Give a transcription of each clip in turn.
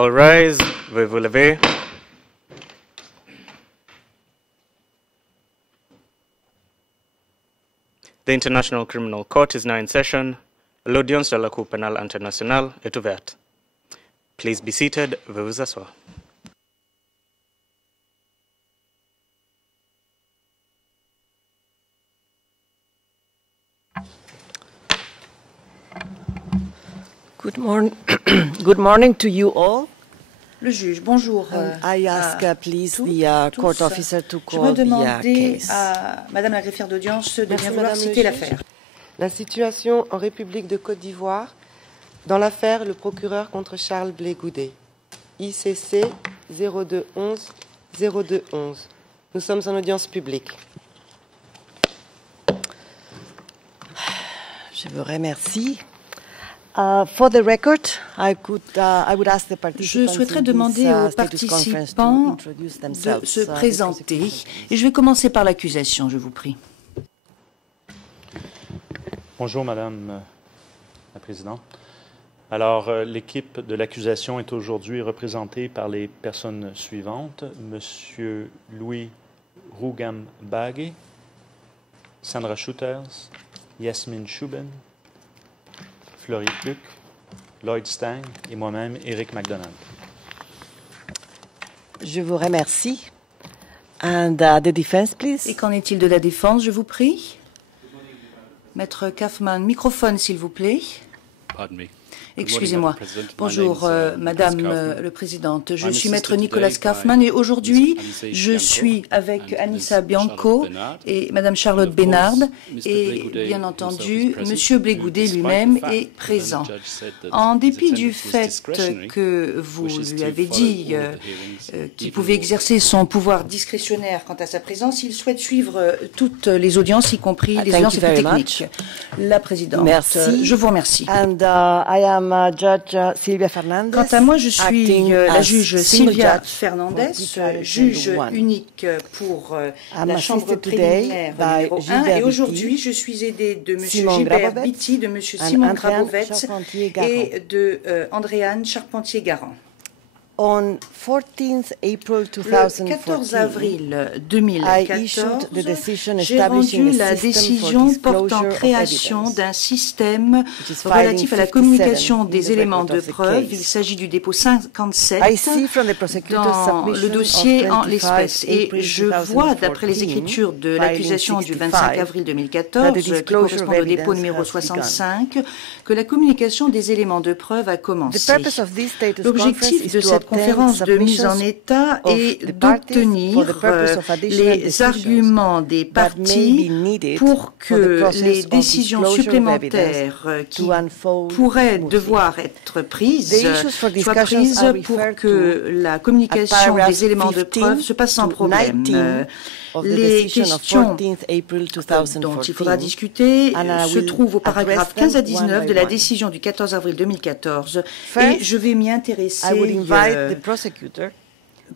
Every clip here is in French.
All rise. Veuillez vous lever. The International Criminal Court is now in session. L'audience de la Cour pénale internationale est ouverte. Please be seated. Veuillez vous asseoir. Good morning to you all. Le juge, bonjour. I ask, please, the court officer to Je vais call the demander case. à Madame la greffière d'audience de Merci, bien vouloir Madame le citer juge. l'affaire. La situation en République de Côte d'Ivoire dans l'affaire le procureur contre Charles Blé Goudet. ICC 0211-0211. Nous sommes en audience publique. Je vous remercie. For the record, I would ask the Je participants souhaiterais in this, demander aux status conference to participants introduce de themselves, se the présenter. prosecutor. Et je vais commencer par l'accusation, je vous prie. Bonjour, Madame la Présidente. Alors, l'équipe de l'accusation est aujourd'hui représentée par les personnes suivantes. Monsieur Louis Rougambagé, Sandra Shooters, Yasmine Chouben, Florie Pluck, Lloyd Stang et moi-même, Éric McDonald. Je vous remercie. And the defense, please. Et qu'en est-il de la défense, je vous prie? Maître Kaufman, microphone, s'il vous plaît. Pardon me. Excusez-moi. Bonjour, Madame le Présidente. Je suis Maître Nicolas Kaufman et aujourd'hui, je suis avec Anissa Bianco et Madame Charlotte Bénard et, bien entendu, Monsieur Blé Goudet lui-même est présent. En dépit du fait que vous lui avez dit qu'il pouvait exercer son pouvoir discrétionnaire quant à sa présence, il souhaite suivre toutes les audiences, y compris les audiences les plus techniques. La Présidente, Merci. je vous remercie. And I am Judge Silvia Fernandez. Quant à moi, je suis acting la as juge single Sylvia judge Fernandez, for District juge 1. unique pour I'm la chambre assisted today préliminaire by numéro 1. Gilbert Et aujourd'hui, Vitti, je suis aidée de M. Simon Gilbert Grabovets Vitti, de M. and Simon Andréane Grabovets Charpentier-Garand. et de Andréane Charpentier-Garand. On 14th April Le 14 avril 2014, j'ai rendu la décision portant création d'un système relatif à la communication des éléments de preuve. Il s'agit du dépôt 57 dans le dossier en l'espèce. Et je vois, d'après les écritures de l'accusation du 25 avril 2014, qui correspond au dépôt numéro 65, que la communication des éléments de preuve a commencé. L'objectif de cette conférence de mise en état est d'obtenir les arguments des parties pour que les décisions supplémentaires qui pourraient devoir être prises soient prises pour que la communication des éléments de preuve se passe sans problème. Les questions dont il faudra discuter se trouvent au paragraphe 15 à 19 de la décision du 14 avril 2014 et je vais m'y intéresser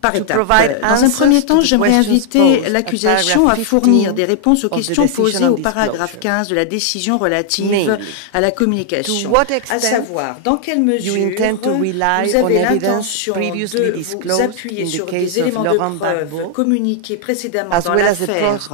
par étapes. Dans un premier temps, j'aimerais inviter l'accusation à fournir des réponses aux questions posées au paragraphe 15 de la décision relative à la communication, à savoir dans quelle mesure vous avez l'intention de vous appuyer sur des éléments de preuve communiqués précédemment dans l'affaire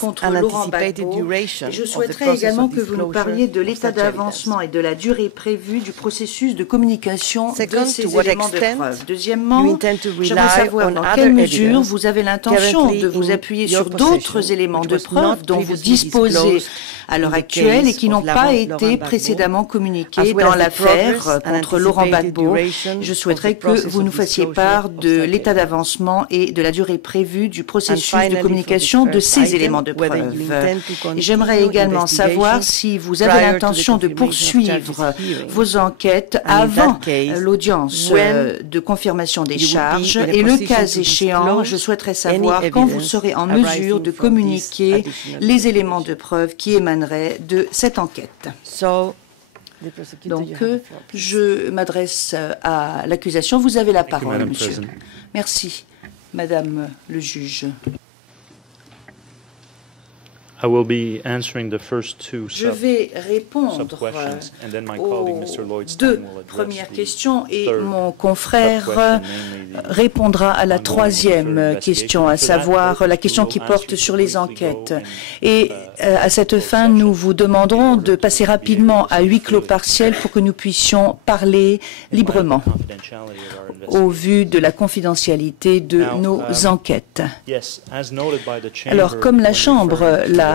contre Laurent Gbagbo. Je souhaiterais également que vous nous parliez de l'état d'avancement et de la durée prévue du processus de communication de ces éléments de preuve. Deuxièmement, j'aimerais savoir dans quelle mesure vous avez l'intention de vous appuyer sur d'autres éléments de preuve dont vous disposez à l'heure actuelle et qui n'ont pas été précédemment communiqués dans l'affaire contre Laurent Gbagbo. Je souhaiterais que vous nous fassiez part de l'état d'avancement et de la durée prévue du processus de communication de ces éléments de preuve. J'aimerais également savoir si vous avez l'intention de poursuivre vos enquêtes avant l'audience de confirmation des charges et le cas échéant, je souhaiterais savoir quand vous serez en mesure de communiquer les éléments de preuve qui émaneraient de cette enquête. Donc, je m'adresse à l'accusation. Vous avez la parole, monsieur. Merci, Madame le juge. Je vais répondre aux deux premières questions et mon confrère répondra à la troisième question, à savoir la question qui porte sur les enquêtes. Et à cette fin, nous vous demanderons de passer rapidement à huis clos partiel pour que nous puissions parler librement au vu de la confidentialité de nos enquêtes. Alors, comme la Chambre l'a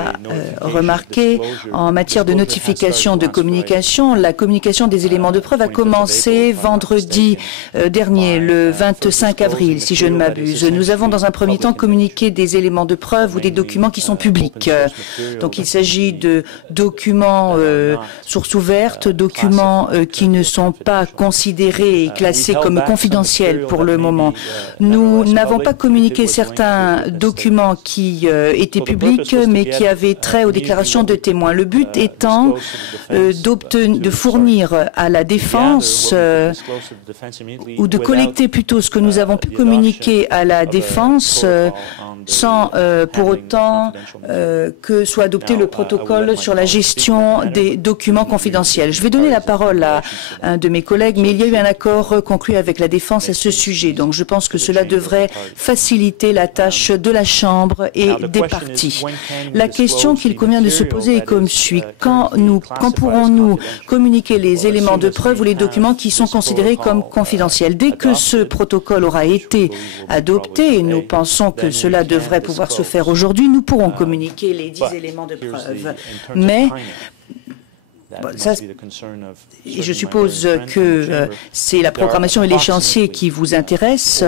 remarqué, en matière de notification de communication, la communication des éléments de preuve a commencé vendredi dernier, le 25 avril, si je ne m'abuse. Nous avons dans un premier temps communiqué des éléments de preuve ou des documents qui sont publics. Donc, il s'agit de documents sources ouvertes, documents qui ne sont pas considérés et classés comme confidentiels pour le moment. Nous n'avons pas communiqué certains documents qui étaient publics, mais qui avaient trait aux déclarations de témoins. Le but étant de fournir à la défense ou de collecter plutôt ce que nous avons pu communiquer à la défense sans pour autant que soit adopté le protocole sur la gestion des documents confidentiels. Je vais donner la parole à un de mes collègues, mais il y a eu un accord conclu avec la défense à ce sujet. Donc je pense que cela devrait faciliter la tâche de la Chambre et des parties. La question qu'il convient de se poser est comme suit. Quand pourrons-nous communiquer les éléments de preuve ou les documents qui sont considérés comme confidentiels? Dès que ce protocole aura été adopté, et nous pensons que cela devrait pouvoir se faire aujourd'hui, nous pourrons communiquer les 10 éléments de preuve. Mais et je suppose que c'est la programmation et l'échéancier qui vous intéressent.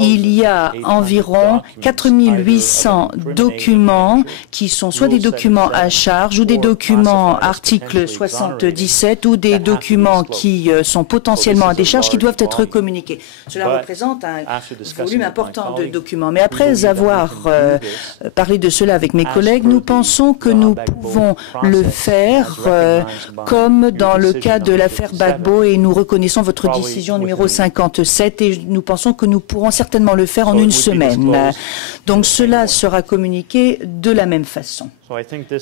Il y a environ 4800 documents qui sont soit des documents à charge ou des documents article 77 ou des documents qui sont potentiellement à décharge qui doivent être communiqués. Cela représente un volume important de documents. Mais après avoir parlé de cela avec mes collègues, nous pensons que nous pouvons le faire comme dans le cas de l'affaire Gbagbo, et nous reconnaissons votre décision numéro 57 et nous pensons que nous pourrons certainement le faire en une semaine. Donc cela sera communiqué de la même façon.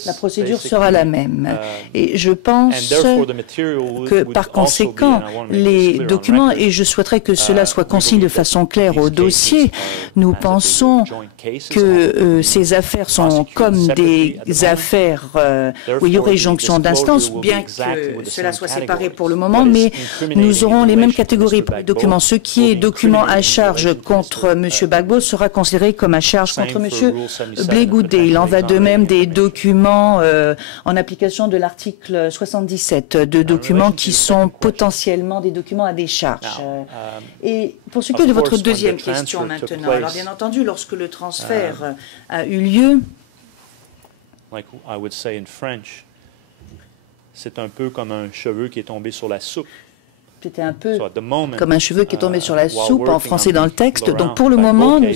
La procédure sera la même. Et je pense que, par conséquent, les documents, et je souhaiterais que cela soit consigné de façon claire au dossier, nous pensons que ces affaires sont comme des affaires où il y aurait jonction d'instances, bien que cela soit séparé pour le moment, mais nous aurons les mêmes catégories pour les documents. Ce qui est document à charge contre M. Gbagbo sera considéré comme à charge contre M. Blé Goudé. Il en va de même des documents en application de l'article 77, de documents qui sont potentiellement des documents à décharge. Et pour ce qui est de votre deuxième question maintenant, alors bien entendu, lorsque le transfert a eu lieu, c'est un peu comme un cheveu qui est tombé sur la soupe. C'était un peu comme un cheveu qui est tombé sur la soupe en français dans le texte. Donc pour le moment, nous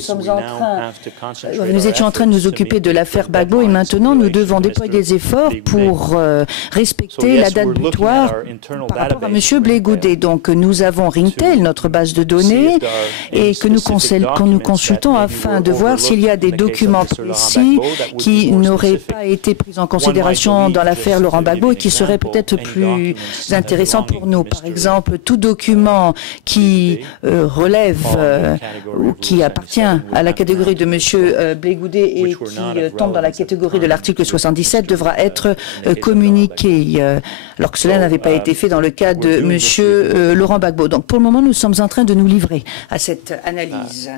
étions en train de nous occuper de l'affaire Gbagbo et maintenant nous devons déployer des efforts pour respecter la date butoir par rapport à M. Blé Goudé. Donc nous avons Ringtail, notre base de données, et que nous consultons afin de voir s'il y a des documents précis qui n'auraient pas été pris en considération dans l'affaire Laurent Gbagbo et qui seraient peut-être plus intéressants pour nous. Par exemple, tout document qui relève ou qui appartient à la catégorie de M. Blé Goudé et qui tombe dans la catégorie de l'article 77 devra être communiqué, alors que cela n'avait pas été fait dans le cas de M. Laurent Gbagbo. Donc pour le moment, nous sommes en train de nous livrer à cette analyse.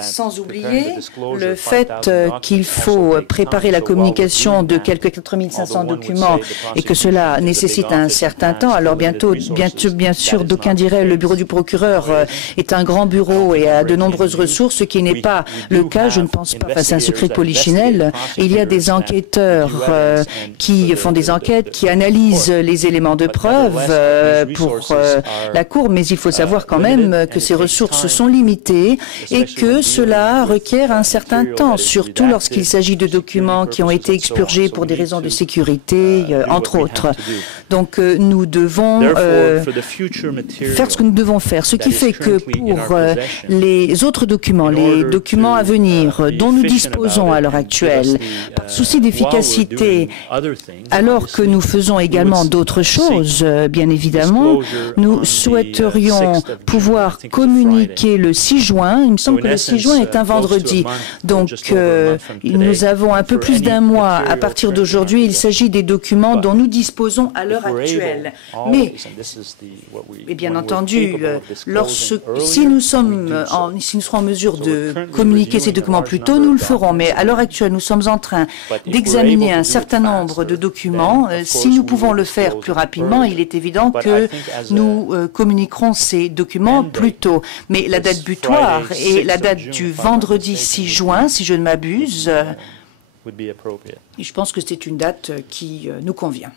Sans oublier le fait qu'il faut préparer la communication de quelques 4500 documents et que cela nécessite un certain temps. Alors bien sûr, d'aucuns diraient le bureau du procureur est un grand bureau et a de nombreuses ressources, ce qui n'est pas le cas, je ne pense pas, face à un secret de polichinelle. Il y a des enquêteurs qui font des enquêtes, qui analysent les éléments de preuve pour la Cour, mais il faut savoir quand même que ces ressources sont limitées et que cela requiert un certain temps, surtout lorsqu'il s'agit de documents qui ont été expurgés pour des raisons de sécurité, entre autres. Donc nous devons faire ce que nous devons faire. Ce qui fait que pour les autres documents, les documents à venir dont nous disposons à l'heure actuelle, par souci d'efficacité, alors que nous faisons également d'autres choses, bien évidemment, nous souhaiterions pouvoir communiquer le 6 juin. Il me semble que le 6 juin est un vendredi. Donc, nous avons un peu plus d'un mois à partir d'aujourd'hui. Il s'agit des documents dont nous disposons à l'heure actuelle. Mais, et bien entendu, si nous serons en mesure de communiquer ces documents plus tôt, nous le ferons. Mais à l'heure actuelle, nous sommes en train d'examiner un certain nombre de documents. Si nous pouvons le faire plus rapidement, il est évident que nous communiquerons ces documents plus tôt. Mais la date butoir est la date du vendredi 6 juin, si je ne m'abuse. Et je pense que c'est une date qui nous convient.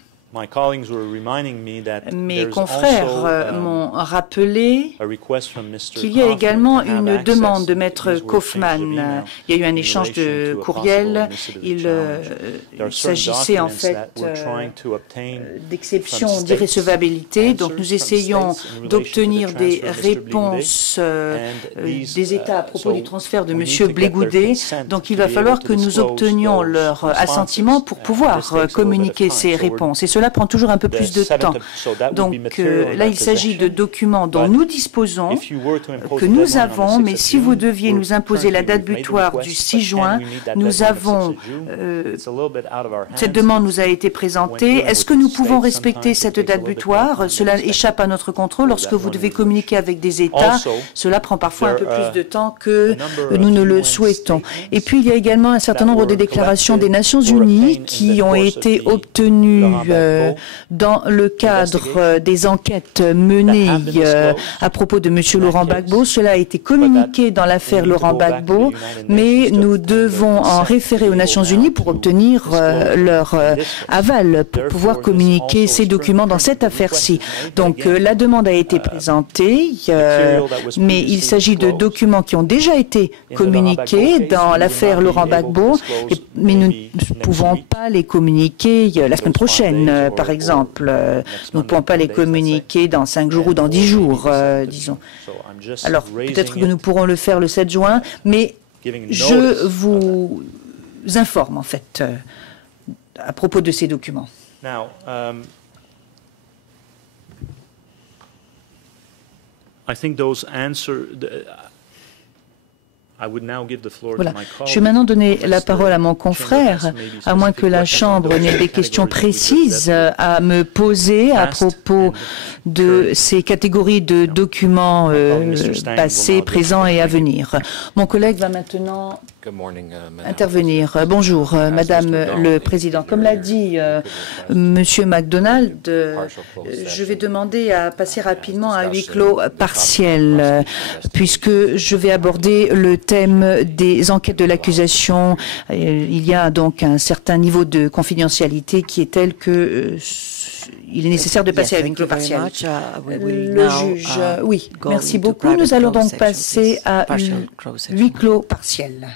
Mes confrères m'ont rappelé qu'il y a également une demande de Maître Kaufmann. Il y a eu un échange de courriels. Il s'agissait en fait d'exceptions d'irrecevabilité. Donc nous essayons d'obtenir des réponses des États à propos du transfert de M. Blé-Goudet. Donc il va falloir que nous obtenions leur assentiment pour pouvoir communiquer ces réponses. Et cela prend toujours un peu plus de temps. Donc là, il s'agit de documents dont nous disposons, que nous avons, mais si vous deviez nous imposer la date butoir du 6 juin, nous avons... cette demande nous a été présentée. Est-ce que nous pouvons respecter cette date butoir? Cela échappe à notre contrôle. Lorsque vous devez communiquer avec des États, cela prend parfois un peu plus de temps que nous ne le souhaitons. Et puis, il y a également un certain nombre de déclarations des Nations Unies qui ont été obtenues dans le cadre des enquêtes menées à propos de M. Laurent Gbagbo. Cela a été communiqué dans l'affaire Laurent Gbagbo, mais nous devons en référer aux Nations Unies pour obtenir leur aval, pour pouvoir communiquer ces documents dans cette affaire-ci. Donc la demande a été présentée, mais il s'agit de documents qui ont déjà été communiqués dans l'affaire Laurent Gbagbo, mais nous ne pouvons pas les communiquer la semaine prochaine, par exemple. Nous ne pouvons pas les communiquer dans 5 jours ou dans 10 jours, disons. Alors, peut-être que nous pourrons le faire le 7 juin, mais je vous informe, en fait, à propos de ces documents. Voilà. Je vais maintenant donner la parole à mon confrère, à moins que la Chambre n'ait des questions précises à me poser à propos de ces catégories de documents passés, présents et à venir. Mon collègue va maintenant intervenir. Bonjour, Madame le Président. Comme l'a dit Monsieur MacDonald, je vais demander à passer rapidement à huis clos partiel, puisque je vais aborder le thème des enquêtes de l'accusation. Il y a donc un certain niveau de confidentialité qui est tel que il est nécessaire de passer à huis clos partiel. Le juge, oui, merci beaucoup. Nous allons donc passer à huis clos partiel.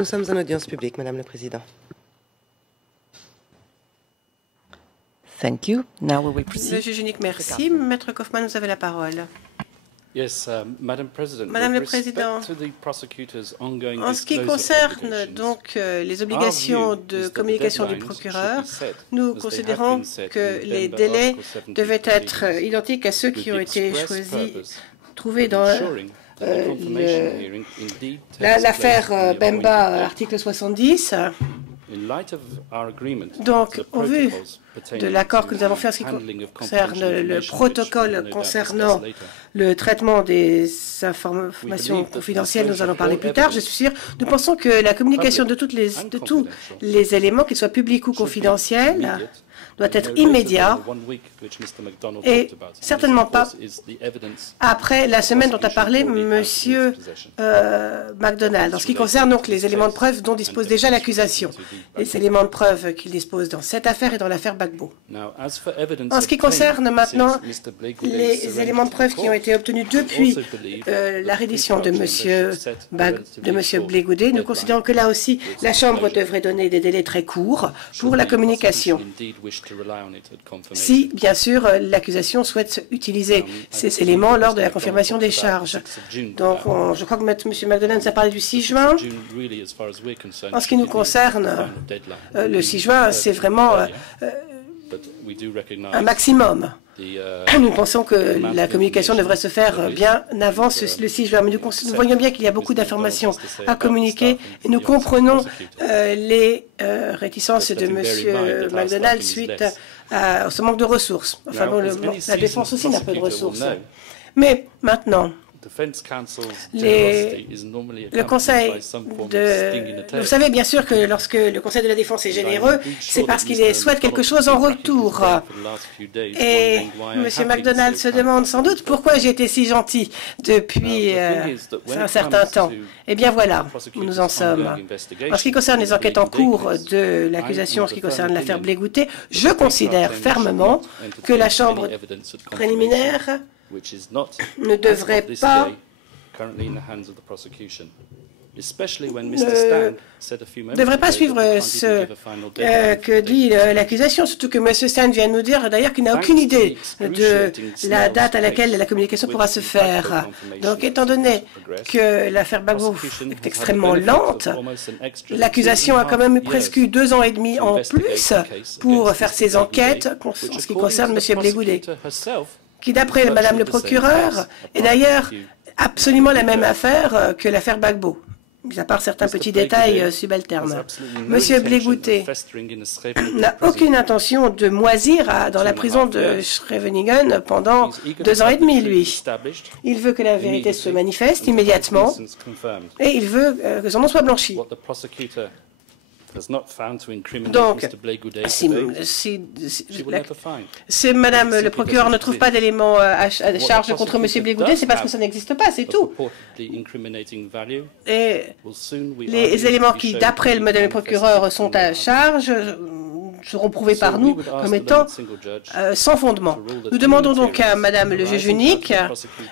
Nous sommes en audience publique, Madame le Président. Thank you. Now we will proceed. Le juge unique, merci. Maître Kaufmann, vous avez la parole. Madame le Président, en ce qui concerne donc les obligations de communication du procureur, nous considérons que les délais devaient être identiques à ceux qui ont été choisis, trouvés dans l'affaire Bemba, article 70. Donc, au vu de l'accord que nous avons fait en ce qui concerne le protocole concernant le traitement des informations confidentielles, nous allons parler plus tard, je suis sûr, nous pensons que la communication de tous les éléments, qu'ils soient publics ou confidentiels, doit être immédiat et certainement pas après la semaine dont a parlé M. McDonald. En ce qui concerne donc les éléments de preuve dont dispose déjà l'accusation, les éléments de preuve qu'il dispose dans cette affaire et dans l'affaire Gbagbo. En ce qui concerne maintenant les éléments de preuve qui ont été obtenus depuis la reddition de M. Blé Goudé, nous considérons que là aussi la Chambre devrait donner des délais très courts pour la communication. Si, bien sûr, l'accusation souhaite utiliser ces éléments lors de la confirmation des charges. Donc, je crois que M. McDonald nous a parlé du 6 juin. En ce qui nous concerne, le 6 juin, c'est vraiment un maximum. Nous pensons que la communication devrait se faire bien avant le 6 juin. Mais nous voyons bien qu'il y a beaucoup d'informations à communiquer et nous comprenons les réticences de M. McDonald suite à ce manque de ressources. Enfin, bon, la défense aussi n'a pas de ressources. Mais maintenant, le Conseil vous savez bien sûr que lorsque le Conseil de la Défense est généreux, c'est parce qu'il souhaite quelque chose en retour. Et M. McDonald se demande sans doute pourquoi j'ai été si gentil depuis un certain temps. Eh bien voilà, où nous en sommes. En ce qui concerne les enquêtes en cours de l'accusation, en ce qui concerne l'affaire Blé Goudé, je considère fermement que la Chambre préliminaire ne devrait pas suivre ce que dit l'accusation, surtout que M. Stein vient de nous dire d'ailleurs qu'il n'a aucune idée de la date à laquelle la communication pourra se faire. Donc, étant donné que l'affaire Gbagbo est extrêmement lente, l'accusation a quand même eu presque 2 ans et demi en plus pour faire ses enquêtes en ce qui concerne M. Blé Goudé, qui, d'après Madame le procureur, est d'ailleurs absolument la même affaire que l'affaire Gbagbo, mis à part certains petits détails subalternes. M. Blé Goudé n'a aucune intention de moisir dans la prison de Scheveningen pendant 2 ans et demi, lui. Il veut que la vérité se manifeste immédiatement et il veut que son nom soit blanchi. Donc, si Madame le procureur ne trouve pas d'éléments à charge contre M. Blé Goudé, c'est parce que ça n'existe pas, c'est tout. Et les éléments qui, d'après Madame le procureur, sont à charge seront prouvés par nous comme étant sans fondement. Nous demandons donc à Madame le juge unique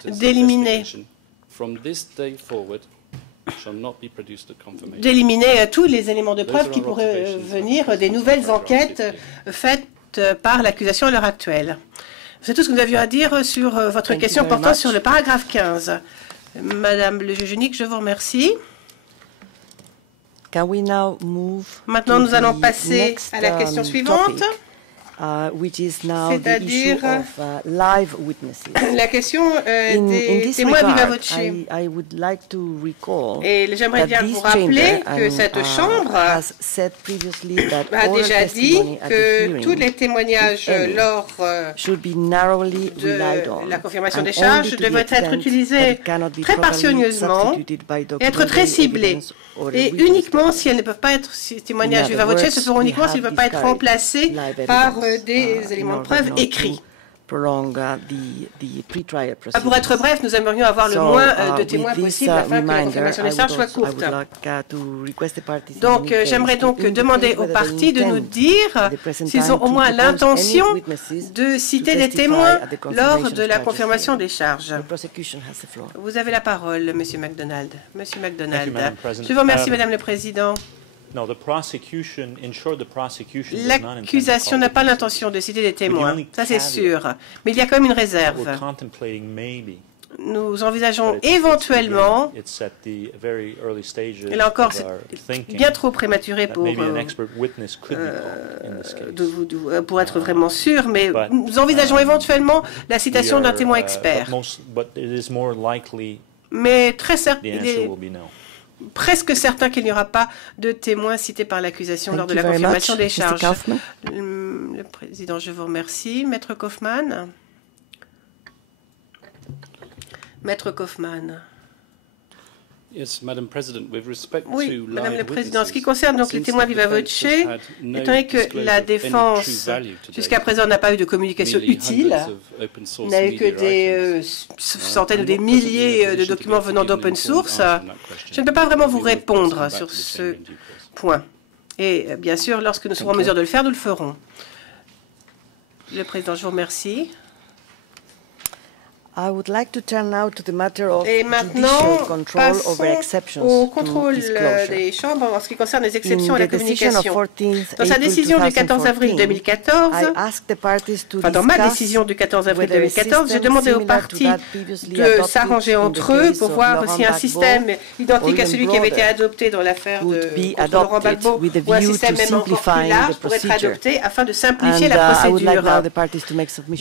d'éliminer tous les éléments de preuve qui pourraient venir des nouvelles enquêtes faites par l'accusation à l'heure actuelle. C'est tout ce que nous avions à dire sur votre question portant sur le paragraphe 15. Madame le juge unique, je vous remercie. Maintenant, nous allons passer à la question suivante, c'est-à-dire la question des témoins viva voce. Et j'aimerais bien vous rappeler que cette Chambre a déjà dit que tous les témoignages lors de la confirmation des charges devraient être utilisés très parcimonieusement et être très ciblés. Et uniquement si elles ne peuvent pas être, ces témoignages viva voce se feront uniquement s'ils ne peuvent pas être remplacés par des éléments de preuve écrits. Pour être bref, nous aimerions avoir le moins de témoins possible afin que la confirmation des charges soit courte. Donc, j'aimerais donc demander aux parties de nous dire s'ils ont au moins l'intention de citer des témoins lors de la confirmation des charges. Vous avez la parole, Monsieur MacDonald. Monsieur MacDonald. Je vous remercie, Madame le Président. L'accusation n'a pas l'intention de citer des témoins, ça c'est sûr, mais il y a quand même une réserve. Nous envisageons éventuellement, et là encore c'est bien trop prématuré pour être vraiment sûr, mais nous envisageons éventuellement la citation d'un témoin expert. Mais il est presque certain qu'il n'y aura pas de témoins cités par l'accusation lors de la confirmation des charges. Le Président, je vous remercie. Maître Kaufmann. Maître Kaufmann. Oui, Madame la Présidente. En ce qui concerne donc les témoins viva voce, étant donné que la défense, jusqu'à présent, n'a pas eu de communication utile, n'a eu que des centaines ou des milliers de documents venant d'open source, je ne peux pas vraiment vous répondre sur ce point. Et bien sûr, lorsque nous serons en mesure de le faire, nous le ferons. Le Président, je vous remercie. Et maintenant, passons au contrôle des chambres en ce qui concerne les exceptions à la communication. Dans sa décision du 14 avril 2014, dans ma décision du 14 avril 2014, j'ai demandé aux parties de s'arranger entre eux pour voir si un système identique à celui qui avait été adopté dans l'affaire de Laurent Gbagbo ou un système même encore plus large pourrait être adopté afin de simplifier la procédure.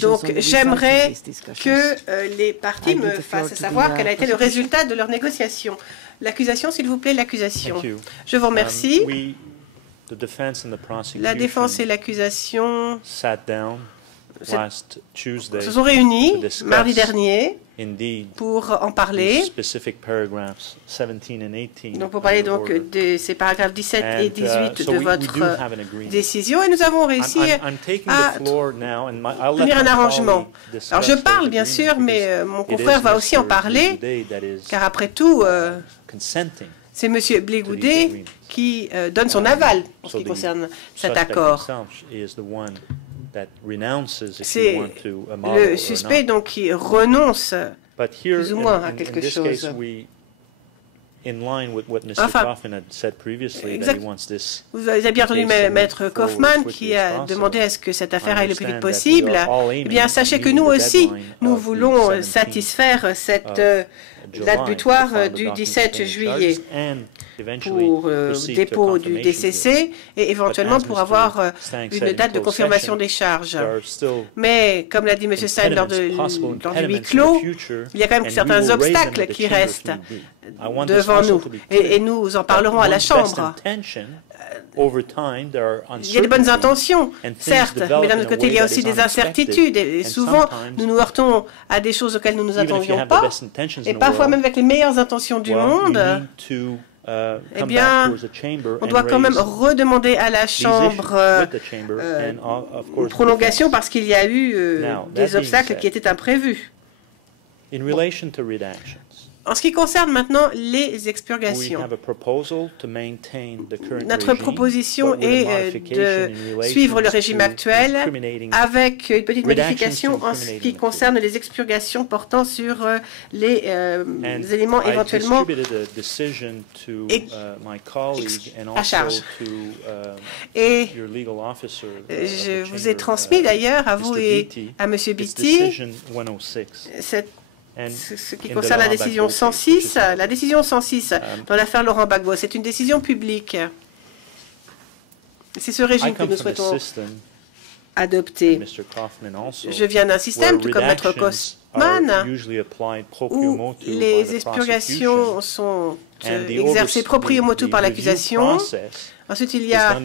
Donc, j'aimerais que les parties me fassent savoir quel a été le résultat de leur négociation. L'accusation, s'il vous plaît, l'accusation. Je vous remercie. La défense et l'accusation se sont réunis mardi dernier pour en parler. Donc pour parler donc de ces paragraphes 17 et 18 de votre décision, et nous avons réussi à tenir un arrangement. Alors je parle bien sûr, mais mon confrère va aussi en parler, car après tout, c'est M. Blé-Goudet qui donne son aval en ce qui concerne cet accord. C'est le suspect donc qui renonce plus ou moins à quelque chose. Enfin, vous avez bien entendu Maître Kaufmann qui a demandé à ce que cette affaire aille le plus vite possible. Eh bien, sachez que nous aussi, nous voulons satisfaire cette date butoir du 17 juillet pour dépôt du DCC et éventuellement pour avoir une date de confirmation des charges. Mais, comme l'a dit M. Stein lors du huis clos, il y a quand même certains obstacles qui restent devant nous et nous en parlerons à la Chambre. Il y a des bonnes intentions, certes, mais d'un autre côté, il y a aussi des incertitudes. Et souvent, nous nous heurtons à des choses auxquelles nous ne nous attendions pas. Et parfois, même avec les meilleures intentions du monde, eh bien, on doit quand même redemander à la Chambre une prolongation parce qu'il y a eu des obstacles qui étaient imprévus. En ce qui concerne maintenant les expurgations, notre proposition est de suivre le régime actuel avec une petite modification en ce qui concerne les expurgations portant sur les éléments éventuellement à charge. Et je vous ai transmis d'ailleurs à vous et à M. Beattie ce qui concerne la décision 106. La décision 106 dans l'affaire Laurent Gbagbo, c'est une décision publique. C'est ce régime que nous souhaitons adopter. Je viens d'un système, tout comme Maître Kaufmann, où les expurgations sont exercées proprio motu par l'accusation. Ensuite, il y a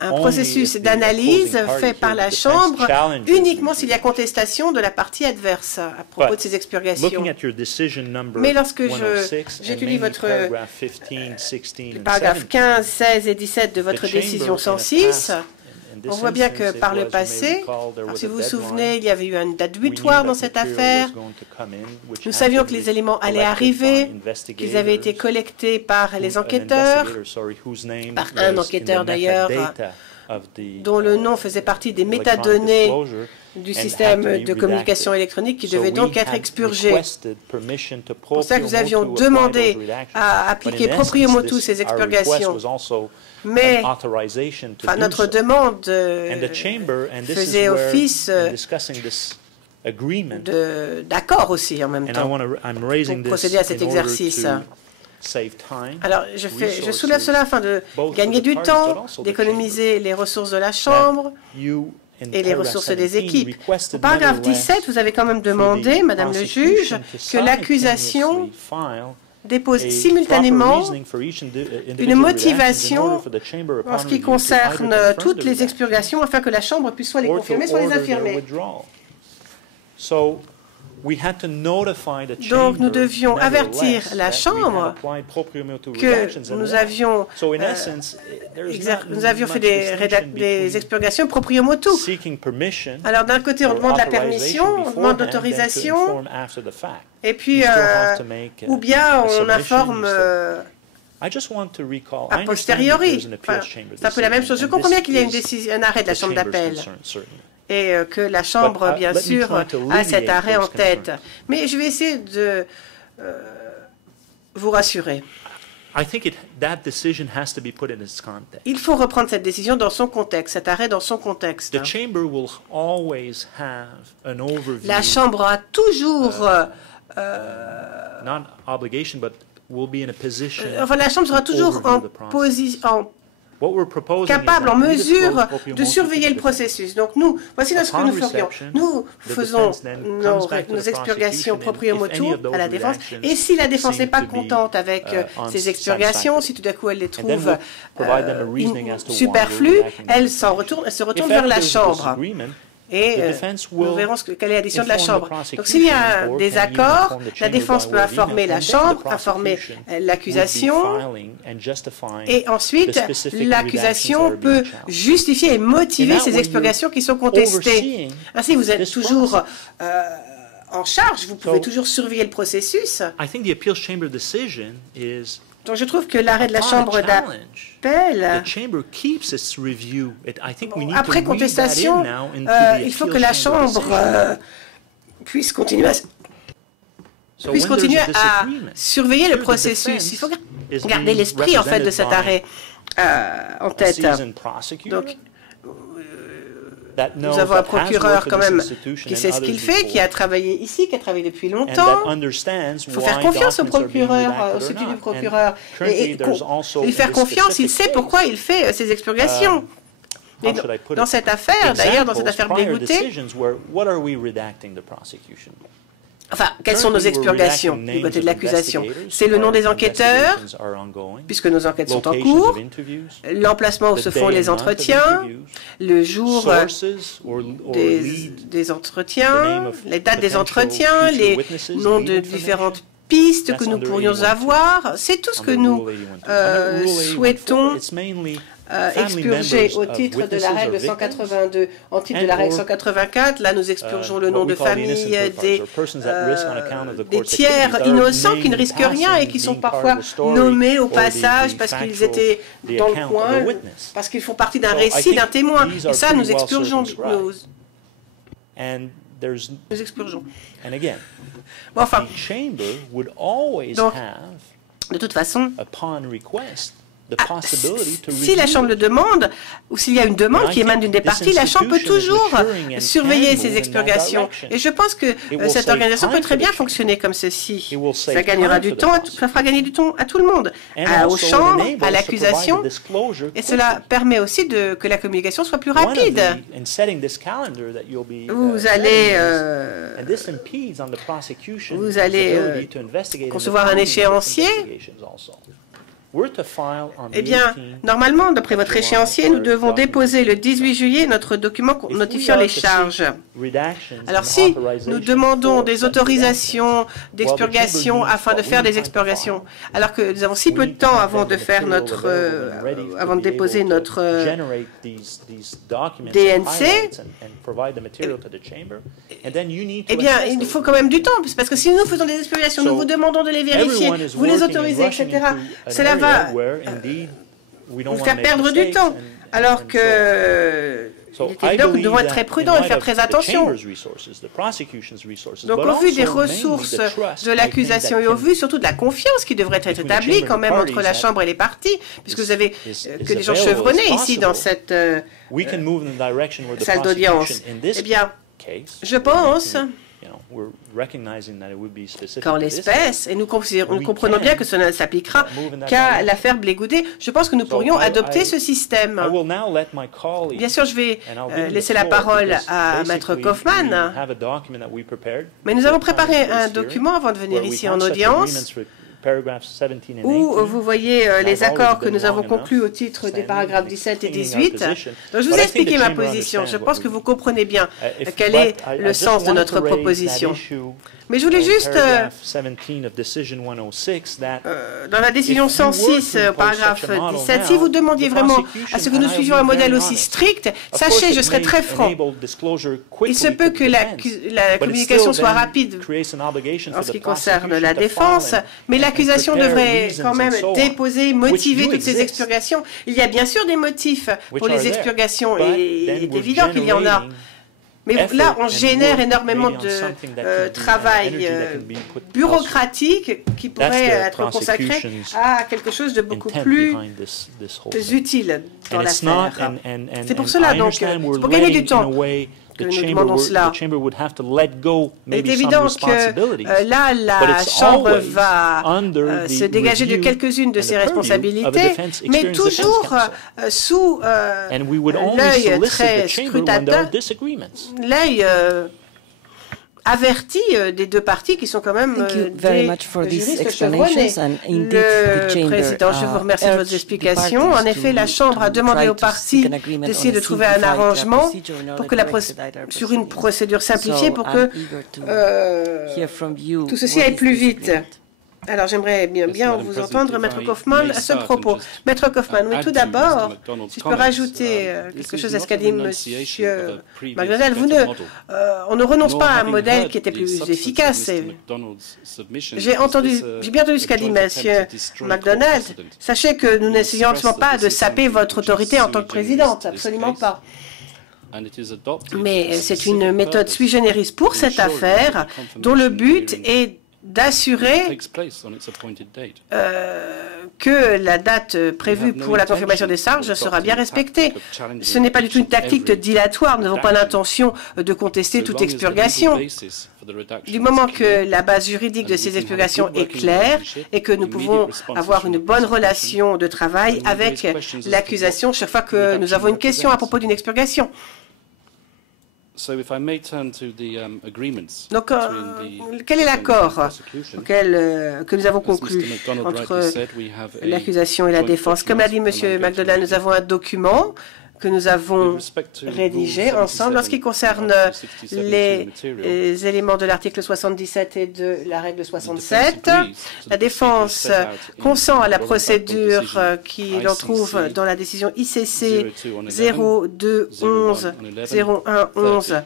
un processus d'analyse fait par la Chambre uniquement s'il y a contestation de la partie adverse à propos de ces expurgations. Mais lorsque j'étudie votre paragraphe 15, 16 et 17 de votre décision 106, On voit bien que par le passé, si vous vous souvenez, il y avait eu une date butoir dans cette affaire. Nous savions que les éléments allaient arriver, qu'ils avaient été collectés par les enquêteurs, par un enquêteur d'ailleurs, dont le nom faisait partie des métadonnées du système de communication électronique qui devait donc être expurgé. C'est pour ça que nous avions demandé à appliquer proprio motu ces expurgations. Mais notre demande faisait office d'accord aussi en même temps pour procéder à cet exercice. Alors, je soulève cela afin de gagner du temps, d'économiser les ressources de la Chambre et les ressources des équipes. Au paragraphe 17, vous avez quand même demandé, Madame le juge, que l'accusation dépose simultanément une motivation en ce qui concerne toutes les expurgations afin que la Chambre puisse soit les confirmer, soit les infirmer. Donc, nous devions avertir la Chambre que nous avions fait des expurgations proprio motu. Alors, d'un côté, on demande la permission, on demande l'autorisation, et puis, ou bien on informe a posteriori. Enfin, c'est un peu la même chose. Je comprends bien qu'il y a un arrêt de la Chambre d'appel et que la Chambre, bien sûr, a cet arrêt en tête. Mais je vais essayer de vous rassurer. Il faut reprendre cette décision dans son contexte, cet arrêt dans son contexte. La Chambre a toujours... enfin, la Chambre sera toujours capable, en mesure de surveiller le processus. Donc nous, voici ce que nous ferions. Nous faisons nos expurgations proprio motu à la défense. Et si la défense n'est pas contente avec ces expurgations, si tout d'un coup elle les trouve superflues, elle se retourne vers la Chambre. Et nous verrons quelle est la décision de la Chambre. Donc s'il y a des accords, la défense peut informer la Chambre, informer l'accusation, et ensuite l'accusation peut justifier et motiver ces expurgations qui sont contestées. Ainsi, vous êtes toujours en charge, vous pouvez toujours surveiller le processus. Donc je trouve que l'arrêt de la Chambre d'appel, après contestation, il faut que la Chambre puisse continuer à surveiller le processus. Il faut garder l'esprit en fait de cet arrêt en tête. Donc, nous avons un procureur quand même qui sait ce qu'il fait, qui a travaillé ici, qui a travaillé depuis longtemps. Il faut faire confiance au procureur, au soutien du procureur, et lui faire confiance. Il sait pourquoi il fait ces expurgations. Et dans cette affaire, d'ailleurs, dans cette affaire Blé-Goûté, enfin, quelles sont nos expurgations du côté de l'accusation? C'est le nom des enquêteurs, puisque nos enquêtes sont en cours, l'emplacement où se font les entretiens, le jour des entretiens, les dates des entretiens, les noms de différentes pistes que nous pourrions avoir. C'est tout ce que nous souhaitons expurger au titre de la règle 182. En titre de la règle 184, là nous expurgeons le nom de famille des tiers innocents qui ne risquent rien et qui sont parfois nommés au passage parce qu'ils étaient dans le coin, parce qu'ils font partie d'un récit d'un témoin. Et ça, nous expurgeons. Nous expurgeons. Bon, enfin, donc, de toute façon, si la Chambre le demande, ou s'il y a une demande qui émane d'une des parties, la Chambre peut toujours surveiller ces expurgations. Et je pense que cette organisation peut très bien fonctionner comme ceci. Ça gagnera du temps, ça fera gagner du temps à tout le monde, aux chambres, à l'accusation, et cela permet aussi que la communication soit plus rapide. Vous allez concevoir un échéancier. Eh bien, normalement, d'après votre échéancier, nous devons déposer le 18 juillet notre document notifiant les charges. Alors, si nous demandons des autorisations d'expurgation afin de faire des expurgations, alors que nous avons si peu de temps avant de faire avant de déposer notre DNC, eh bien, il faut quand même du temps, parce que si nous faisons des expurgations, nous vous demandons de les vérifier, vous les autorisez, etc., cela va nous faire perdre du temps, alors que il est évident que nous devons être très prudents et faire très attention. Donc, au vu des ressources de l'accusation et au vu surtout de la confiance qui devrait être établie quand même entre la Chambre et les parties, puisque vous avez que des gens chevronnés ici dans cette salle d'audience, eh bien, je pense qu'en l'espèce, et nous comprenons bien que cela ne s'appliquera qu'à l'affaire Blé Goudet, je pense que nous pourrions adopter ce système. Bien sûr, je vais laisser la parole à Maître Kaufmann, mais nous avons préparé un document avant de venir ici en audience, où vous voyez les accords que nous avons conclus au titre des paragraphes 17 et 18. Donc, je vous ai expliqué ma position. Je pense que vous comprenez bien quel est le sens de notre proposition. Mais je voulais juste, dans la décision 106, paragraphe 17, si vous demandiez vraiment à ce que nous suivions un modèle aussi strict, sachez, je serai très franc, il se peut que la communication soit rapide en ce qui concerne la défense, mais l'accusation devrait quand même déposer, motiver toutes ces expurgations. Il y a bien sûr des motifs pour les expurgations, et il est évident qu'il y en a. Mais là, on génère énormément de travail bureaucratique qui pourrait être consacré à quelque chose de beaucoup plus utile dans l'affaire. C'est pour cela, donc, pour gagner du temps, que nous demandons cela. Il est évident que là, la Chambre va se dégager de quelques-unes de ses responsabilités, mais toujours sous l'œil très scrutateur, l'œil averti des deux parties qui sont quand même des juristes chevronnés. Le Président, je vous remercie de vos explications. En effet, la Chambre a demandé aux parties d'essayer de trouver un arrangement pour que sur une procédure simplifiée pour que tout ceci aille plus vite. Alors, j'aimerais bien vous entendre, Maître Kaufmann, à ce propos. Maître Kaufmann, oui, tout d'abord, si je peux rajouter quelque chose à ce qu'a dit M. McDonald, on ne renonce pas à un modèle qui était plus efficace. J'ai bien entendu ce qu'a dit M. McDonald. Sachez que nous n'essayons absolument pas de saper votre autorité en tant que présidente, absolument pas. Mais c'est une méthode sui generis pour cette affaire, dont le but est d'assurer que la date prévue pour la confirmation des charges sera bien respectée. Ce n'est pas du tout une tactique dilatoire. Nous n'avons pas l'intention de contester toute expurgation. Du moment que la base juridique de ces expurgations est claire et que nous pouvons avoir une bonne relation de travail avec l'accusation chaque fois que nous avons une question à propos d'une expurgation. Donc, quel est l'accord que nous avons conclu entre l'accusation et la défense? Comme l'a dit M. McDonald, nous avons un document que nous avons rédigé ensemble. En ce qui concerne les éléments de l'article 77 et de la règle 67, la défense consent à la procédure qui l'on trouve dans la décision ICC 0211-0111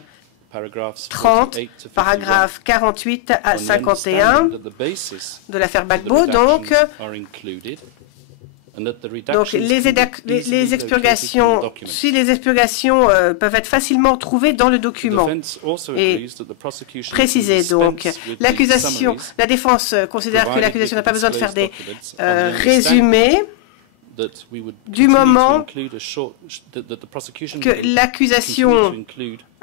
30, paragraphes 48 à 51 de l'affaire Gbagbo, donc les expurgations, si les expurgations peuvent être facilement trouvées dans le document et précisées, donc la défense considère que l'accusation n'a pas besoin de faire des résumés du moment que l'accusation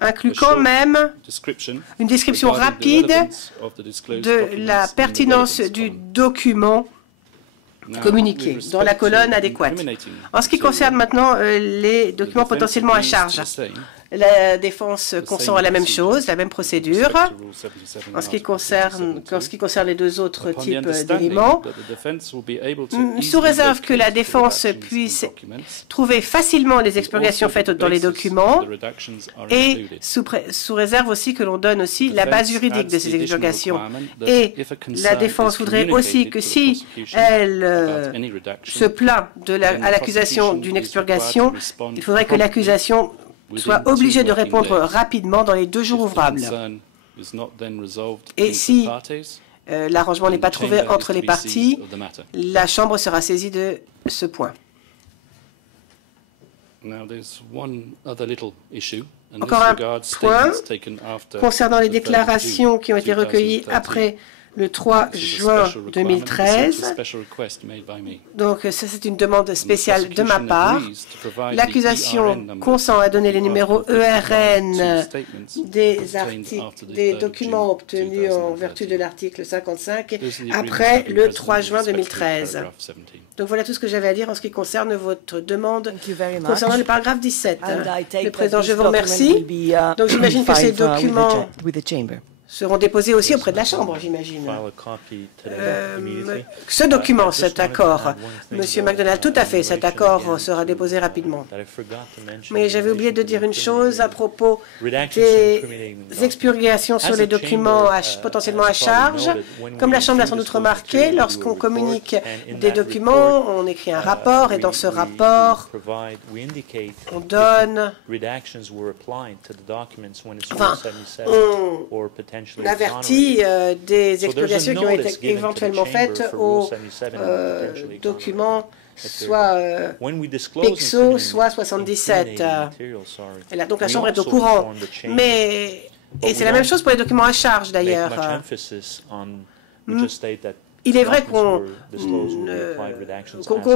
inclut quand même une description rapide de la pertinence du document communiqué dans la colonne adéquate. En ce qui concerne maintenant les documents potentiellement à charge, La défense consent à la même chose, la même procédure. En ce qui concerne les deux autres types d'éléments, sous réserve que la défense puisse trouver facilement les expurgations faites dans les documents et sous réserve aussi que l'on donne aussi la base juridique de ces expurgations. Et la défense voudrait aussi que si elle se plaint à l'accusation d'une expurgation, il faudrait que l'accusation soit obligée de répondre rapidement dans les 2 jours ouvrables. Et si l'arrangement n'est pas trouvé entre les parties, la Chambre sera saisie de ce point. Encore un point concernant les déclarations qui ont été recueillies après le 3 juin 2013. Donc, ça, c'est une demande spéciale de ma part. L'accusation consent à donner les numéros ERN des documents obtenus en vertu de l'article 55 après le 3 juin 2013. Donc, voilà tout ce que j'avais à dire en ce qui concerne votre demande concernant le paragraphe 17. Le Président, je vous remercie. Donc, j'imagine que ces documents seront déposés aussi auprès de la Chambre, j'imagine. Ce document, cet accord, Monsieur McDonald, tout à fait, cet accord sera déposé rapidement. Mais j'avais oublié de dire une chose à propos des expurgations sur les documents potentiellement à charge. Comme la Chambre l'a sans doute remarqué, lorsqu'on communique des documents, on écrit un rapport et dans ce rapport, on donne... Enfin, on avertit des expurgations qui ont été éventuellement faites aux documents soit PIXO, soit 77. Donc la Chambre est au courant. Et c'est la même chose pour les documents à charge d'ailleurs. Il est vrai qu'on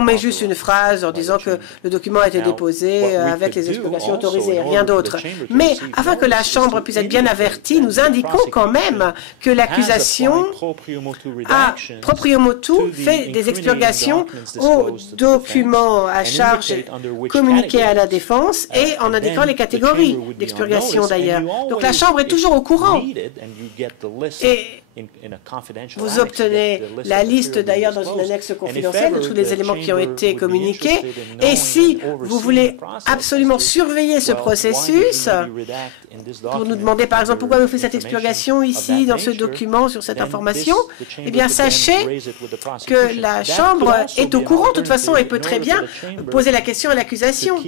met juste une phrase en disant que le document a été déposé avec les explications autorisées, rien d'autre. Mais afin que la Chambre puisse être bien avertie, nous indiquons quand même que l'accusation a proprio motu fait des expurgations aux documents à charge communiqués à la défense et en indiquant les catégories d'expurgation d'ailleurs. Donc la Chambre est toujours au courant. Et vous obtenez la liste d'ailleurs dans une annexe confidentielle de tous les éléments qui ont été communiqués. Et si vous voulez absolument surveiller ce processus, pour nous demander par exemple pourquoi vous faites cette expurgation ici dans ce document sur cette information, eh bien sachez que la Chambre est au courant de toute façon et peut très bien poser la question à l'accusation.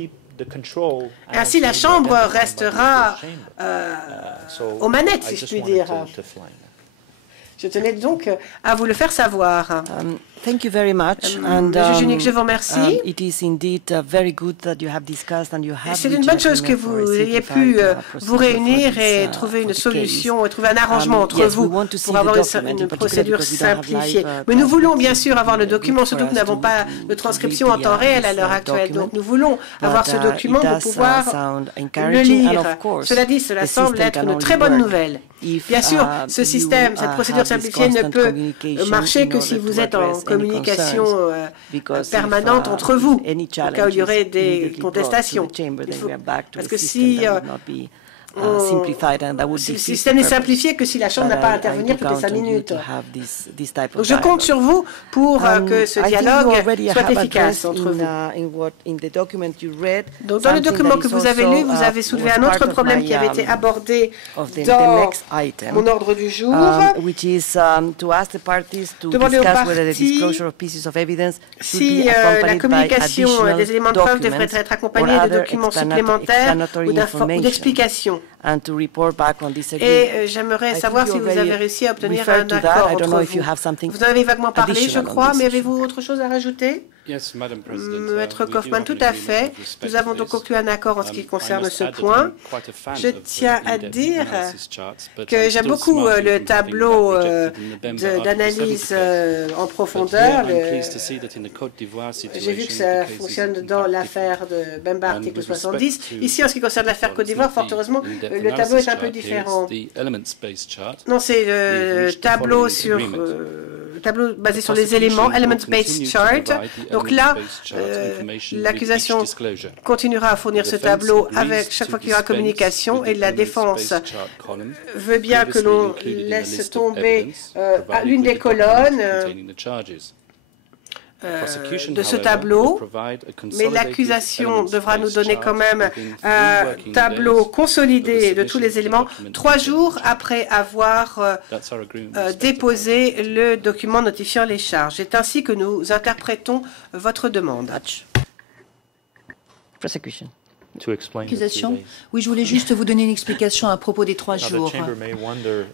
Ainsi, la Chambre restera aux manettes, si je puis dire. Je tenais donc à vous le faire savoir. Thank you very much. Monsieur Junique, je vous remercie. C'est une bonne chose que vous ayez pu vous réunir et trouver une solution et trouver un arrangement entre vous pour avoir une procédure simplifiée. Mais nous voulons bien sûr avoir le document, surtout que nous n'avons pas de transcription en temps réel à l'heure actuelle. Donc nous voulons avoir ce document pour pouvoir le lire. Cela dit, cela semble être une très bonne nouvelle. Bien sûr, ce système, cette procédure simplifiée ne peut marcher que si vous êtes en communication permanente entre vous, au cas où il y aurait des contestations. Parce que si le système n'est simplifié que si la Chambre n'a pas à intervenir toutes les 5 minutes. Donc je compte sur vous pour que ce dialogue soit efficace entre vous. Donc dans le document que vous avez lu, vous avez soulevé un autre problème qui avait été abordé dans mon ordre du jour. Demander aux parties si la communication des éléments de preuve devrait être accompagnée de documents supplémentaires ou d'explications. Et j'aimerais savoir si vous avez réussi à obtenir un accord entre vous. Vous en avez vaguement parlé, je crois, mais avez-vous autre chose à rajouter? Maître Kaufmann, tout à fait. Nous avons donc conclu un accord en ce qui concerne ce point. Je tiens à dire que j'aime beaucoup le tableau d'analyse en profondeur. J'ai vu que ça fonctionne dans l'affaire de Bemba, article 70. Ici, en ce qui concerne l'affaire Côte d'Ivoire, fort heureusement, le tableau est un peu différent. Non, c'est le tableau sur tableau basé sur les éléments, Element-Based Chart. Donc là, l'accusation continuera à fournir ce tableau avec chaque fois qu'il y aura communication, et la défense veut bien que l'on laisse tomber l'une des colonnes de ce tableau, mais l'accusation devra nous donner quand même un tableau consolidé de tous les éléments 3 jours après avoir déposé le document notifiant les charges. C'est ainsi que nous interprétons votre demande. Accusation. Oui, je voulais juste vous donner une explication à propos des 3 jours.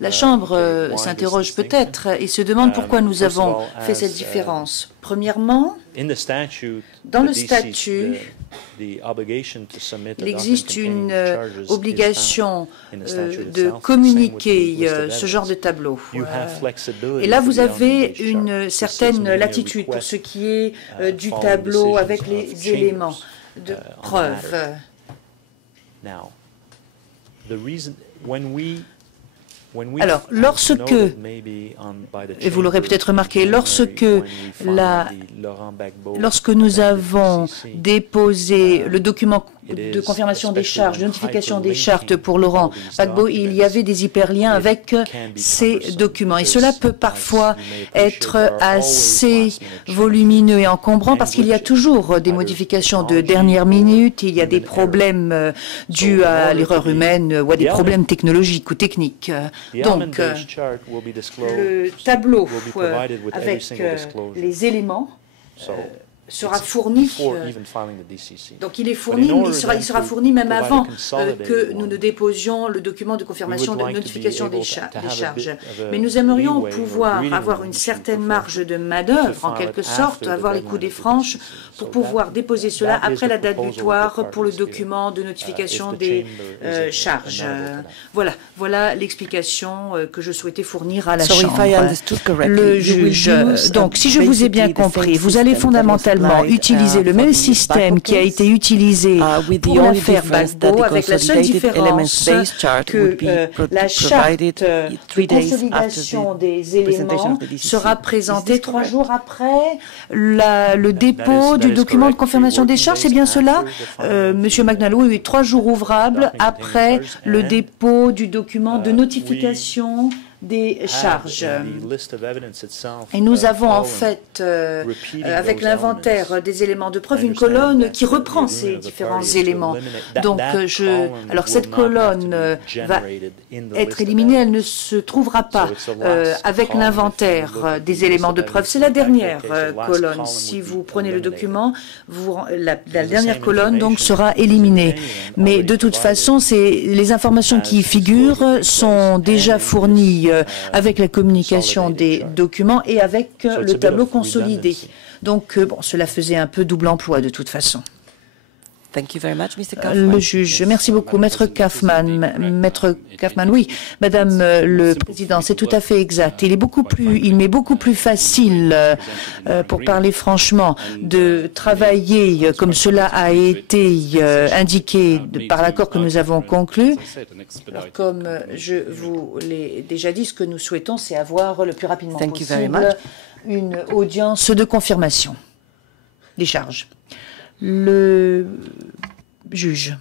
La Chambre s'interroge peut-être et se demande pourquoi nous avons fait cette différence. Premièrement, dans le statut, il existe une obligation de communiquer ce genre de tableau. Et là, vous avez une certaine latitude pour ce qui est du tableau avec les éléments de preuve. Alors, lorsque, et vous l'aurez peut-être remarqué, lorsque nous avons déposé le document de confirmation des charges, de notification des chartes pour Laurent Gbagbo, il y avait des hyperliens avec ces documents. Et cela peut parfois être assez volumineux et encombrant parce qu'il y a toujours des modifications de dernière minute, il y a des problèmes dus à l'erreur humaine ou à des problèmes technologiques ou techniques. Donc, le tableau avec les éléments sera fourni, donc il est fourni, mais il sera fourni même avant que nous ne déposions le document de confirmation de notification des charges. Mais nous aimerions pouvoir avoir une certaine marge de manœuvre, en quelque sorte, avoir les coudées franches pour pouvoir déposer cela après la date butoir pour le document de notification des charges. Voilà l'explication que je souhaitais fournir à la Chambre. Le juge, donc si je vous ai bien compris, vous allez fondamentalement utiliser le même système qui a été utilisé pour l'affaire Gbagbo, avec la seule différence que la charte de consolidation des éléments sera présentée 3 jours après le dépôt du document de confirmation des charges. C'est bien cela, Monsieur Magnalo? Oui, 3 jours ouvrables après le dépôt du document de notification des charges. Et nous avons en fait, avec l'inventaire des éléments de preuve, une colonne qui reprend ces différents éléments. Donc, alors cette colonne va être éliminée, elle ne se trouvera pas avec l'inventaire des éléments de preuve. C'est la dernière colonne. Si vous prenez le document, la dernière colonne donc sera éliminée. Mais de toute façon, les informations qui y figurent sont déjà fournies avec la communication des documents et avec le tableau consolidé. Donc, bon, cela faisait un peu double emploi de toute façon. Le juge, merci beaucoup. Maître Kaufmann, oui, Madame le Président, c'est tout à fait exact. Il m'est beaucoup plus facile, pour parler franchement, de travailler comme cela a été indiqué par l'accord que nous avons conclu. Alors, comme je vous l'ai déjà dit, ce que nous souhaitons, c'est avoir le plus rapidement possible une audience de confirmation des charges. Le juge.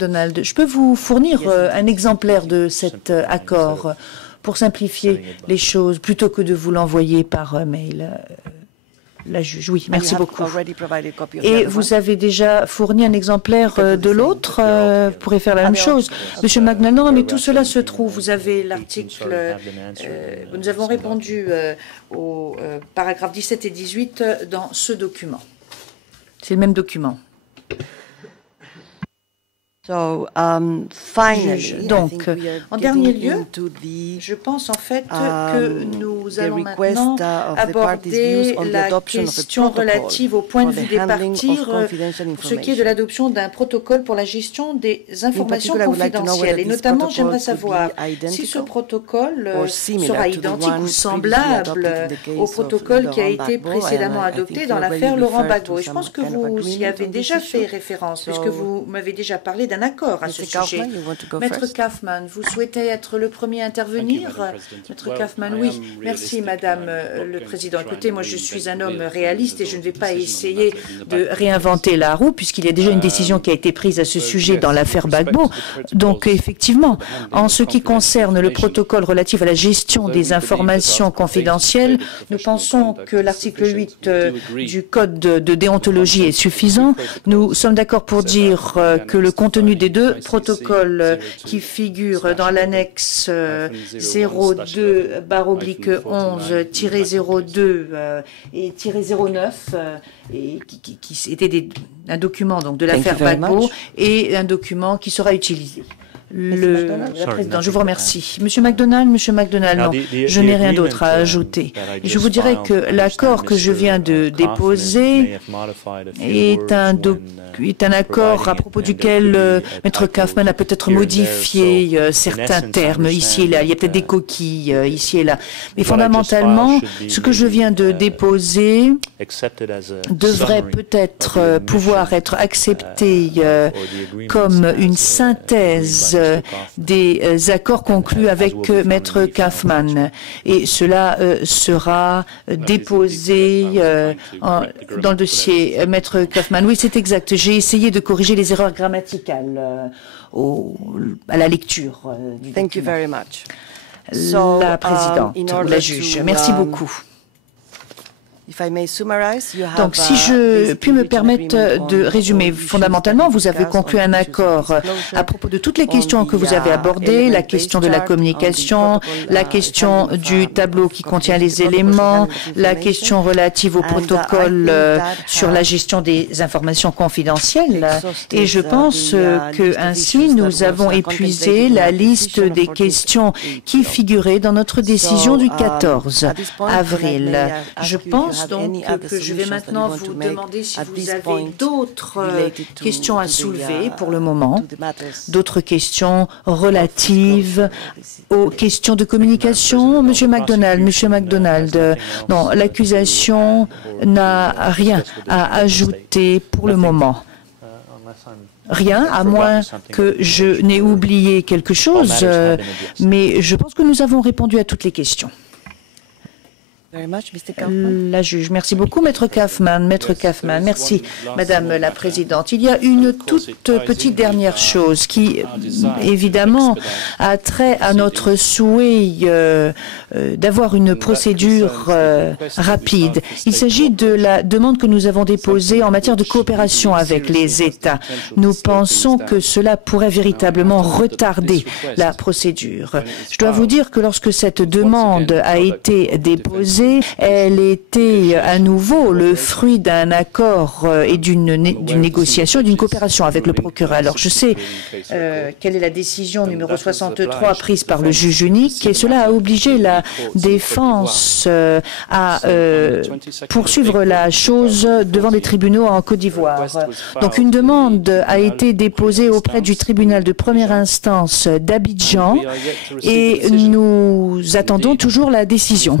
Donald, je peux vous fournir un exemplaire de cet accord pour simplifier les choses plutôt que de vous l'envoyer par mail. La juge, oui, merci beaucoup. Et vous avez déjà fourni un exemplaire de l'autre, vous pourrez faire la même chose. Monsieur Magnan, non, mais tout cela se trouve. Vous avez l'article, nous avons répondu aux paragraphes 17 et 18 dans ce document. C'est le même document. Donc, en dernier lieu, je pense en fait que nous allons maintenant aborder la question relative au point de vue des parties pour ce qui est de l'adoption d'un protocole pour la gestion des informations confidentielles. Et notamment, j'aimerais savoir si ce protocole sera identique ou semblable au protocole qui a été précédemment adopté dans l'affaire Laurent Gbagbo. Et je pense que vous y avez déjà fait référence, puisque vous m'avez déjà parlé d'un un accord à ce sujet. Maître Kaufmann, vous souhaitez être le premier à intervenir? Maître Kaufmann, oui. Merci, Madame le Président. Écoutez, moi, je suis un homme réaliste et je ne vais pas essayer de réinventer la roue puisqu'il y a déjà une décision qui a été prise à ce sujet dans l'affaire Gbagbo. Donc, effectivement, en ce qui concerne le protocole relatif à la gestion des informations confidentielles, nous pensons que l'article 8 du Code de déontologie est suffisant. Nous sommes d'accord pour dire que le contenu des deux protocoles qui figurent dans l'annexe 02/11-02 et -09 et qui était un document donc de l'affaire Gbagbo et un document qui sera utilisé. La Présidente, je vous remercie. Monsieur McDonald, non, je n'ai rien d'autre à ajouter. Je vous dirais que l'accord que je viens de déposer est un accord à propos duquel Maître Kaufmann a peut-être modifié certains termes ici et là. Il y a peut-être des coquilles ici et là. Mais fondamentalement, ce que je viens de déposer devrait peut-être pouvoir être accepté comme une synthèse des accords conclus avec Maître Kaufmann. Et cela sera déposé dans le dossier Maître Kaufmann. Oui, c'est exact. J'ai essayé de corriger les erreurs grammaticales à la lecture du document. La Présidente, la juge. Merci beaucoup. Donc, si je puis me permettre de résumer, fondamentalement, vous avez conclu un accord à propos de toutes les questions que vous avez abordées, la question de la communication, la question du tableau qui contient les éléments, la question relative au protocole sur la gestion des informations confidentielles. Et je pense que ainsi, nous avons épuisé la liste des questions qui figuraient dans notre décision du 14 avril. Je pense donc que je vais maintenant vous demander si vous avez d'autres questions à soulever pour le moment, d'autres questions relatives aux questions de communication. Monsieur McDonald, non, l'accusation n'a rien à ajouter pour le moment. Rien, à moins que je n'ai oublié quelque chose, mais je pense que nous avons répondu à toutes les questions. La juge, merci beaucoup, Maître Kaufmann. Merci, Madame la Présidente. Il y a une toute petite dernière chose qui, évidemment, a trait à notre souhait d'avoir une procédure rapide. Il s'agit de la demande que nous avons déposée en matière de coopération avec les États. Nous pensons que cela pourrait véritablement retarder la procédure. Je dois vous dire que lorsque cette demande a été déposée, elle était à nouveau le fruit d'un accord et d'une négociation, d'une coopération avec le procureur. Alors, je sais quelle est la décision numéro 63 prise par le juge unique et cela a obligé la défense à poursuivre la chose devant des tribunaux en Côte d'Ivoire. Donc, une demande a été déposée auprès du tribunal de première instance d'Abidjan et nous attendons toujours la décision.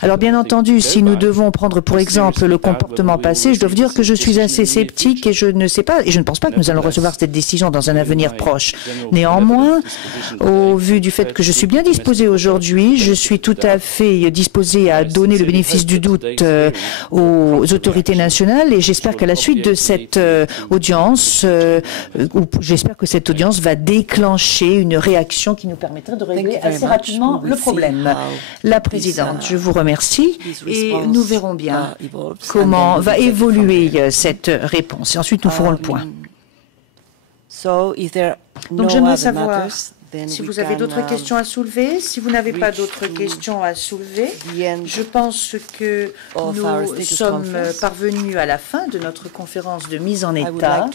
Alors, bien entendu, si nous devons prendre pour exemple le comportement passé, je dois vous dire que je suis assez sceptique et je ne sais pas, et je ne pense pas que nous allons recevoir cette décision dans un avenir proche. Néanmoins, au vu du fait que je suis bien disposé aujourd'hui, je suis tout à fait disposé à donner le bénéfice du doute aux autorités nationales et j'espère qu'à la suite de cette audience, j'espère que cette audience va déclencher une réaction qui nous permettrait de régler assez rapidement le problème. La Présidente, je vous remercie et nous verrons bien comment va évoluer cette réponse. Et ensuite, nous ferons le point. Donc, j'aimerais savoir si vous avez d'autres questions à soulever. Si vous n'avez pas d'autres questions à soulever, je pense que nous sommes parvenus à la fin de notre conférence de mise en état.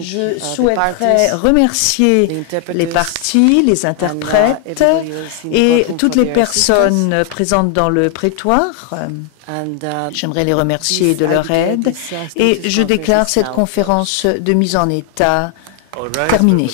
Je souhaiterais remercier les parties, les interprètes et toutes les personnes présentes dans le prétoire. J'aimerais les remercier de leur aide et je déclare cette conférence de mise en état terminée.